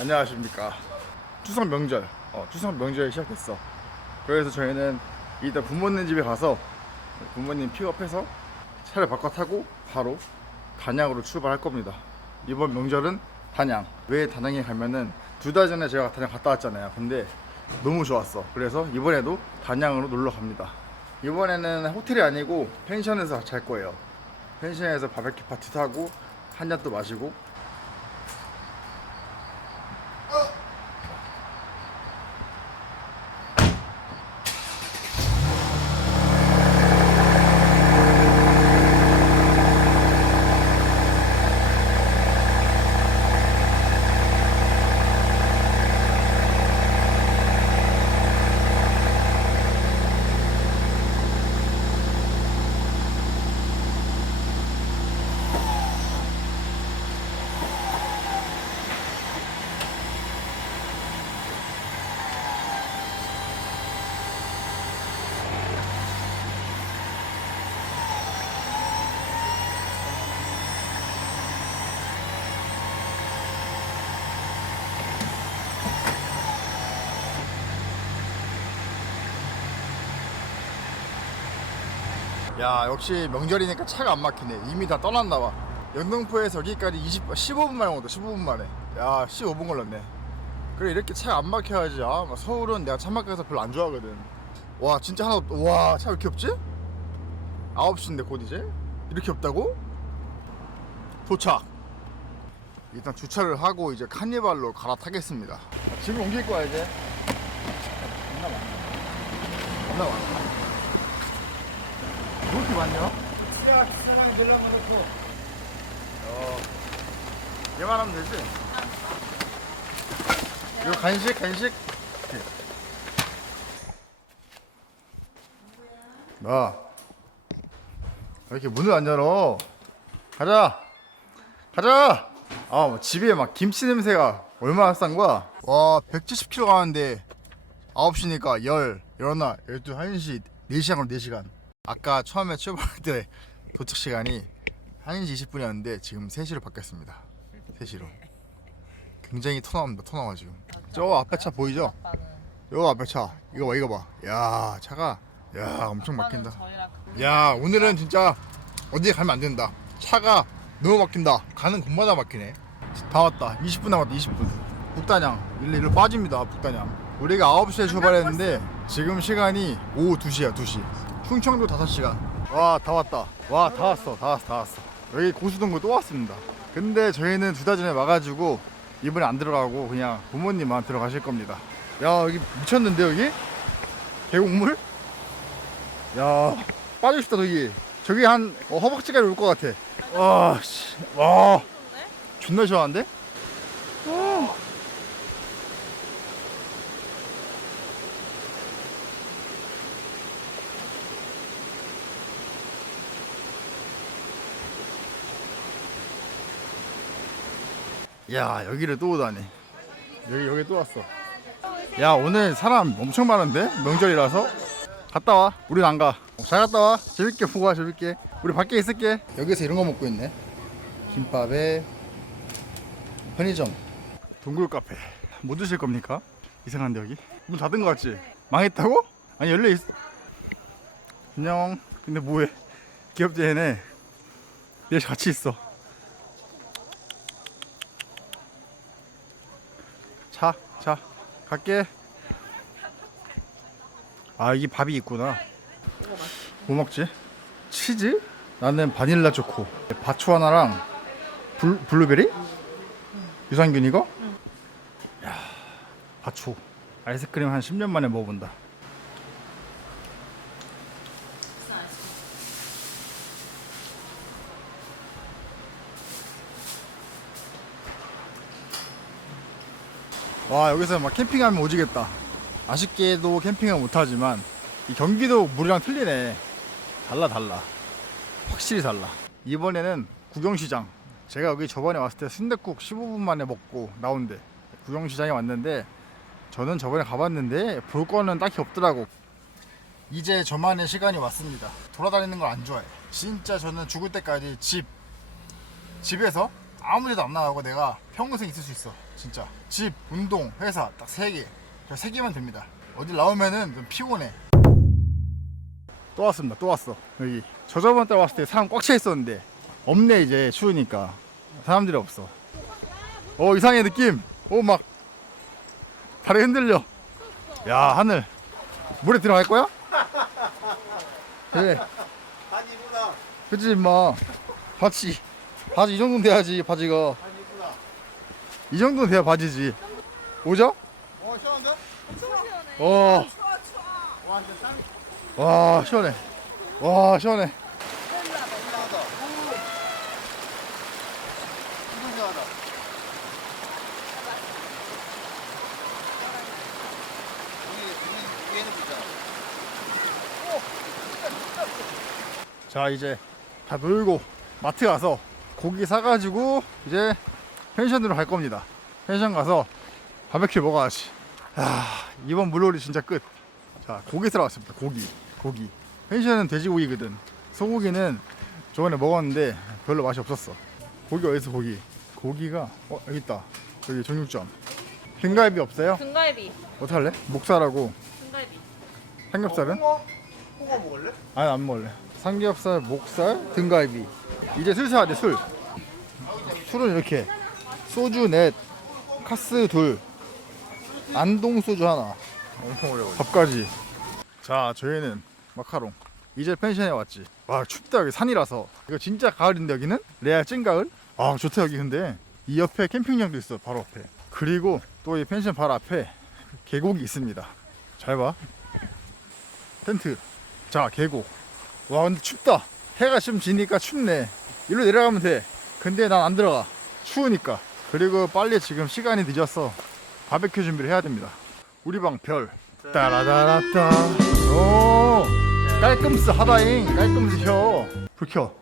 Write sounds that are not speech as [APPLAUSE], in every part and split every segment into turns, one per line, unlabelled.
안녕하십니까. 추석 명절, 어, 추석 명절이 시작됐어. 그래서 저희는 일단 부모님 집에 가서 부모님 픽업해서 차를 바꿔 타고 바로 단양으로 출발할 겁니다. 이번 명절은 단양. 왜 단양에 가면은 두 달 전에 제가 단양 갔다 왔잖아요. 근데 너무 좋았어. 그래서 이번에도 단양으로 놀러 갑니다. 이번에는 호텔이 아니고 펜션에서 잘 거예요. 펜션에서 바베큐 파티도 하고 한잔또 마시고 야 역시 명절이니까 차가 안 막히네. 이미 다 떠났나 봐. 영등포에서 여기까지 20, 15분 만에 온다 15분 만에. 야 15분 걸렸네. 그래 이렇게 차가 안 막혀야지. 아, 막 서울은 내가 차 막혀서 별로 안 좋아하거든. 와 진짜 하나 없- 와차 왜 이렇게 없지? 9시인데 곧 이제? 이렇게 없다고? 도착. 일단 주차를 하고 이제 카니발로 갈아타겠습니다. 아, 집에 옮길 거야 이제? 겁나 많네. 겁나 많아 뭐 이렇게 많냐? 어, 얘만 하면 되지? 이거 간식, 간식? 나. 왜 이렇게 문을 안 열어? 가자! 가자! 아, 뭐 집에 막 김치 냄새가 얼마나 싼 거야? 와, 170km 가는데 9시니까 10, 11, 12, 1시, 4시간, 4시간. 아까 처음에 출발할 때 [LAUGHS] 도착 시간이 1시 20분이었는데 지금 3시로 바뀌었습니다. 3시로. 굉장히 토 나옵니다. 토 나와 지금. 저 앞에 차 보이죠? 요 앞에 차. 이거 봐, 이거 봐. 야, 차가 야, 엄청 막힌다. 야, 오늘은 진짜 어디 가면 안 된다. 차가 너무 막힌다. 가는 곳마다 막히네. 다 왔다. 20분 남았다. 20분. 북단양. 일로 일로 빠집니다. 북단양. 우리가 9시에 출발했는데 지금 시간이 오후 2시야. 2시. 충청도 5시간. 와, 다 왔다. 와, 다 왔어. 다 왔어. 다 왔어. 여기 고수동구 또 왔습니다. 근데 저희는 두 달 전에 와가지고 이번에 안 들어가고 그냥 부모님만 들어가실 겁니다. 야, 여기 미쳤는데 여기? 계곡물? 야, 빠지고 싶다 저기. 저기 한 어, 허벅지까지 올 것 같아. 와, 씨, 와, 존나 시원한데? 야, 여기를 또 오다니. 여기 여기 또 왔어. 야, 오늘 사람 엄청 많은데 명절이라서. 갔다 와. 우린 안 가. 어, 잘 갔다 와. 재밌게 보고 와. 재밌게. 우리 밖에 있을게. 여기서 이런 거 먹고 있네. 김밥에 편의점. 동굴 카페. 뭐 드실 겁니까? 이상한데 여기? 문 닫은 거 같지? 망했다고? 아니 열려 있. 안녕. 근데 뭐해? 기업자 얘네. 얘 같이 있어. 자, 자, 갈게. 아, 이게 밥이 있구나. 뭐 먹지? 치즈? 나는 바닐라 초코. 바초 하나랑 블, 블루베리? 유산균 이거? 야, 바초. 아이스크림 한 10년 만에 먹어본다. 와 여기서 막 캠핑하면 오지겠다. 아쉽게도 캠핑은 못하지만 이 경기도 물이랑 틀리네. 달라 달라. 확실히 달라. 이번에는 구경시장. 제가 여기 저번에 왔을 때 순댓국 15분 만에 먹고 나온대 구경시장에 왔는데 저는 저번에 가봤는데 볼 거는 딱히 없더라고. 이제 저만의 시간이 왔습니다. 돌아다니는 걸 안 좋아해. 진짜 저는 죽을 때까지 집 집에서 아무 데도 안 나가고 내가 평생 있을 수 있어 진짜. 집, 운동, 회사 딱 세개세 개만 됩니다. 어딜 나오면은 좀 피곤해. 또 왔습니다. 또 왔어. 여기. 저 저번 달 왔을 때 사람 꽉 차 있었는데 없네 이제 추우니까. 사람들이 없어. 어 이상해 느낌. 오막 발이 흔들려. 야 하늘. 물에 들어갈 거야? 그래.
바지 입구나.
그치 임마 바지. 바지 이 정도는 돼야지 바지가. 이 정도는 돼야 바지지 오죠?
어, 시원한데?
와,
와,
시원해 와 시원해.
자
이제 다 놀고 마트 가서 고기 사가지고 이제 펜션으로 갈 겁니다. 펜션 가서 바베큐 먹어야지 아 이번 물놀이 진짜 끝 자 고기 사러 왔습니다. 고기 고기. 펜션은 돼지고기거든. 소고기는 저번에 먹었는데 별로 맛이 없었어. 고기 어디서 고기? 고기가 어 여기 있다. 여기 정육점. 등갈비 없어요?
등갈비.
어떡할래? 목살하고.
등갈비.
삼겹살은?
홍어? 홍어 먹을래?
아니 안 먹을래. 삼겹살, 목살, 등갈비. 이제 슬슬 하야 돼술. 술은 이렇게 소주 넷 카스 둘 안동 소주 하나.
엄청 오래 걸려.
밥까지. 자 저희는 마카롱. 이제 펜션에 왔지. 와 춥다 여기 산이라서. 이거 진짜 가을인데 여기는? 레알 찐 가을? 아 좋다 여기 근데. 이 옆에 캠핑장도 있어 바로 앞에. 그리고 또 이 펜션 바로 앞에 계곡이 있습니다. 잘 봐. 텐트. 자 계곡. 와 근데 춥다. 해가 좀 지니까 춥네. 일로 내려가면 돼. 근데 난 안 들어가. 추우니까 그리고 빨리 지금 시간이 늦어서 바베큐 준비를 해야 됩니다. 우리 방 별. 따라다라따. 오 깔끔스 하다잉 깔끔스 혀 불 켜.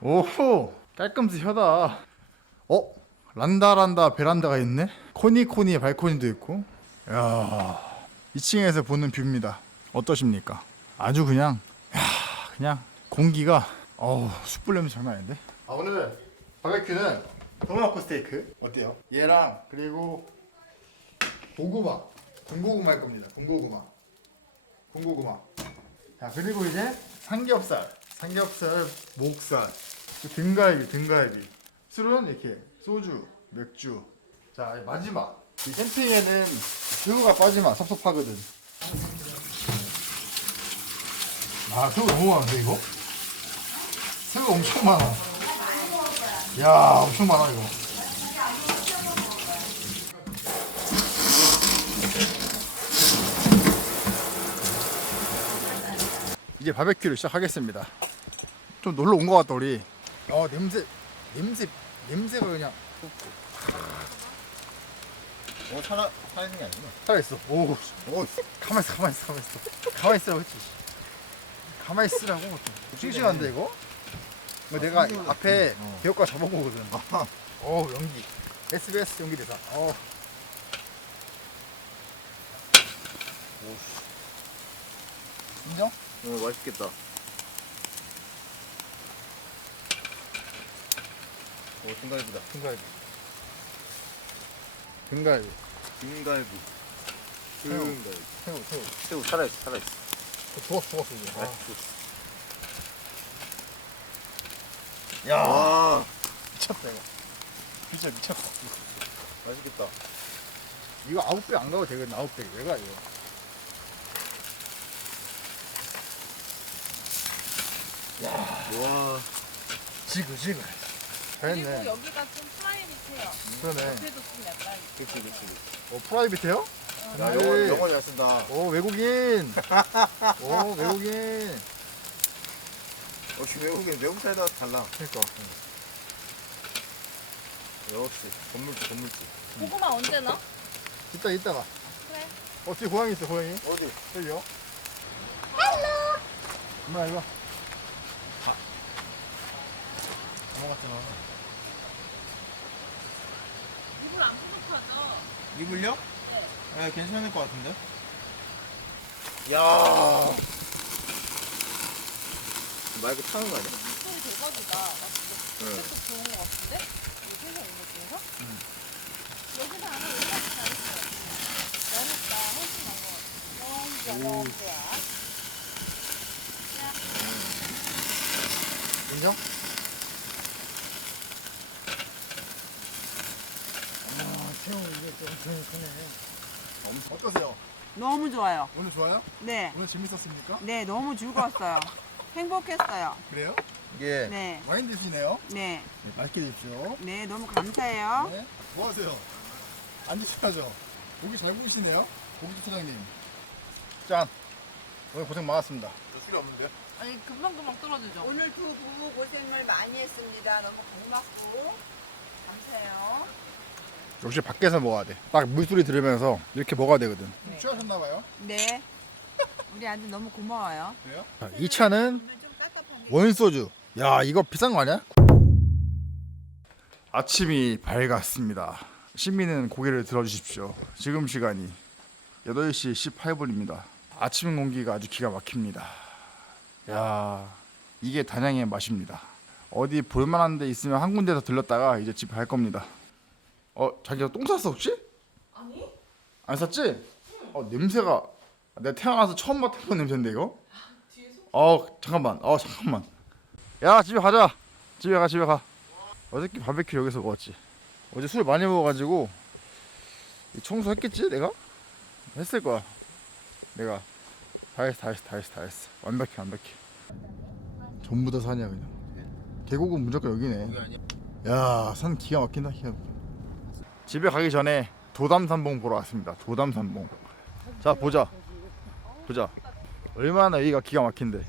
오호 깔끔스 혀다. 어 란다란다 베란다가 있네? 코니코니 발코니도 있고. 야 2층에서 보는 뷰입니다. 어떠십니까? 아주 그냥 야 그냥 공기가 어우 숯불 냄새 장난 아닌데? 아 오늘 바베큐는 토마호크 스테이크. 어때요? 얘랑 그리고 고구마. 군고구마 할 겁니다. 군고구마. 군고구마. 자 그리고 이제 삼겹살. 삼겹살 목살. 그 등갈비 등갈비. 술은 이렇게 소주 맥주. 자 마지막. 이 캠핑에는 새우가 빠지면 섭섭하거든. 아 새우 너무 많은데 이거? 새우 엄청 많아 야 엄청 많아 이거 이제 바베큐를 시작하겠습니다. 좀 놀러 온 것 같다 우리. 어 냄새 냄새 냄새가 그냥
어, 살아, 살아있는 게 아니구나.
살아 있어. 오, 오, 가만 있어, 가만 있어, 가만 있어. 가만 있으라고 했지. 가만 있으라고. 싱싱한데 이거? 이거 내가 앞에
어.
거거든.
아하.
어 연기. SBS 연기 대사. 어. 인정?
어, 맛있겠다. 오, 등갈비다.
등갈비. 등갈비.
등갈비.
새우.
등갈비.
새우, 새우.
새우 살아있어, 살아있어.
죽었어, 죽었어 이제. 아.
아,
야,
와,
미쳤다 이거. 진짜 미쳤다.
맛있겠다.
이거 아홉 배 안 가도 되거든 아홉 배. 왜가 이거?
와,
지그지그.
그리고
잘했네.
여기가 좀 프라이빗해요.
그러네.
옆에도 좀 약간
그치, 그치.
어 프라이빗해요?
야,
네.
영어, 영어 잘 쓴다.
오 외국인. 오 [LAUGHS] 외국인.
역시 외국인, 외국 사이다 달라.
그러니까.
역시, 건물주, 건물주.
고구마 언제 넣어?
이따 이따가.
그래.
어 뒤에 고양이 있어 고양이.
어디?
여기요. 헬로. 엄마 이거. 넘어갔잖아.
이불 안 푸석하죠?
이불요? 네, 괜찮을 것 같은데?
야.
마이크 타는 거 아니야?
소리 대박이다. 나 진짜
응.
계속 좋은 거 같은데? 이 세상 이거 중에서? 여기서 하나 올라가서 잘했어. 너무다. 훨씬 나은 거 같아. 너무 좋아, 너무 좋아.
인정? 어떠세요?
너무 좋아요.
오늘 좋아요?
네.
오늘 재밌었습니까?
네, 너무 즐거웠어요. 행복했어요.
그래요?
이게
네.
와인 드시네요.
네.
맛있게 드십시오.
네, 너무 감사해요.
네. 뭐 하세요? 앉으셔야죠. 고기 잘 구우시네요. 고깃집 사장님. 짠. 오늘 고생 많았습니다. 필요 없는데요?
아니, 금방금방 떨어지죠?
오늘 두 부부 고생을 많이 했습니다. 너무 고맙고 감사해요.
역시 밖에서 먹어야 돼. 딱 물소리 들으면서 이렇게 먹어야 되거든.
네.
취하셨나봐요.
네. 우리 아들 너무 고마워요.
그래요? 이 차는
오늘 좀 깝깝하네.
원소주. 야, 이거 비싼 거 아니야? 아침이 밝았습니다. 신민은 고개를 들어주십시오. 지금 시간이 8시 18분입니다. 아침 공기가 아주 기가 막힙니다. 야, 이게 단양의 맛입니다. 어디 볼만한 데 있으면 한 군데 더 들렀다가 이제 집 갈 겁니다. 어, 자기가 똥 쌌어 혹시?
아니?
안 쌌지? 어, 냄새가 내가 태어나서 처음 맡아본 냄새인데 이거? 어 잠깐만. 어 잠깐만. 야 집에 가자. 집에 가 집에 가. 어저께 바베큐 여기서 먹었지. 어제 술 많이 먹어가지고 이 청소했겠지 내가? 했을 거야. 내가. 다 했어 다 했어 다 했어 다 했어. 완벽해 완벽해. 전부 다 산이야 그냥. 계곡은 무조건 여기네? 야산 기가 막힌다 기가 막힌다. 집에 가기 전에 도담산봉 보러 왔습니다. 도담산봉. 자 보자 보자. 얼마나 여기가 기가 막힌데.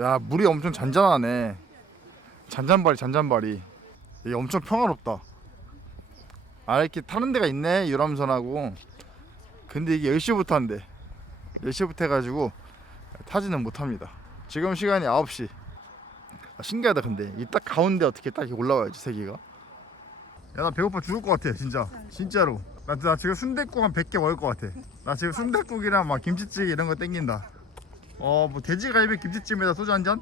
야 물이 엄청 잔잔하네. 잔잔바리 잔잔바리 여기 엄청 평화롭다. 아 이렇게 타는 데가 있네 유람선하고. 근데 이게 10시부터 한대. 10시부터 해가지고 타지는 못합니다. 지금 시간이 9시. 아, 신기하다 근데. 이 딱 가운데 어떻게 딱 올라와야지 세 개가. 야 나 배고파 죽을 것 같아 진짜. 진짜로 나, 나 지금 순댓국 한 100개 먹을 것 같아. 나 지금 순댓국이랑 막 김치찌개 이런 거 땡긴다. 어뭐 돼지갈비 김치찜에다. 소주 한 잔?